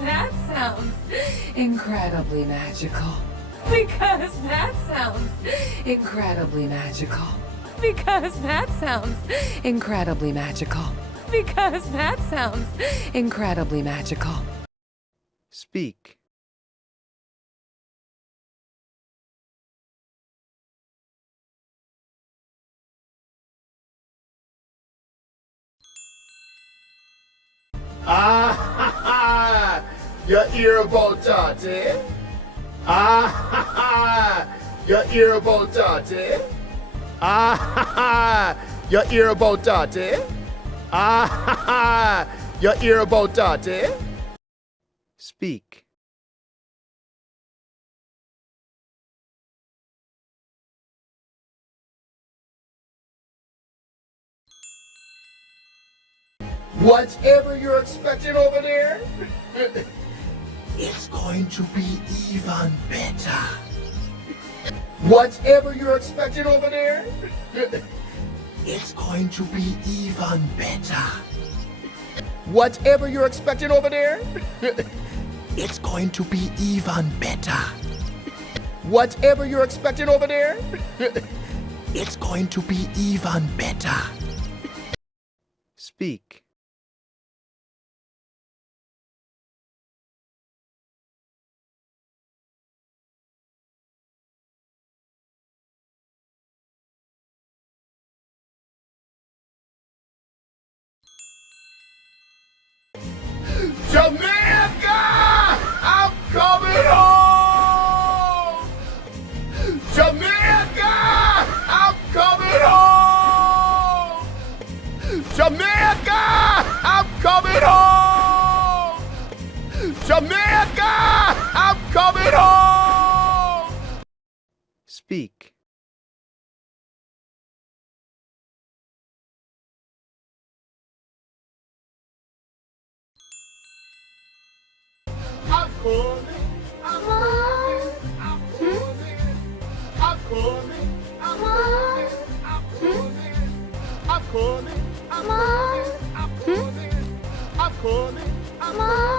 that sounds incredibly magical. Because that sounds incredibly magical. Because that sounds incredibly magical. Because that sounds incredibly magical. Speak. Ah, ha, ha. You hear about that, eh? Ah, ha, ha. You hear about that, eh? Ah, ha, ha. You hear about that, eh? Ah, ha, ha. You hear about that, eh? Speak. Whatever you're expecting over there, it's going to be even better. Whatever you're expecting over there, it's going to be even better. Whatever you're expecting over there, it's going to be even better. Whatever you're expecting over there, it's going to be even better. Speak. Jamaica! I'm coming home! Jamaica! I'm coming home! Jamaica! I'm coming home! Jamaica! I'm coming home! Speak. I'm coming, I'm coming, I'm coming, I'm coming, I'm coming, I'm coming, I'm coming, I'm coming, I'm coming, I'm coming, I'm coming.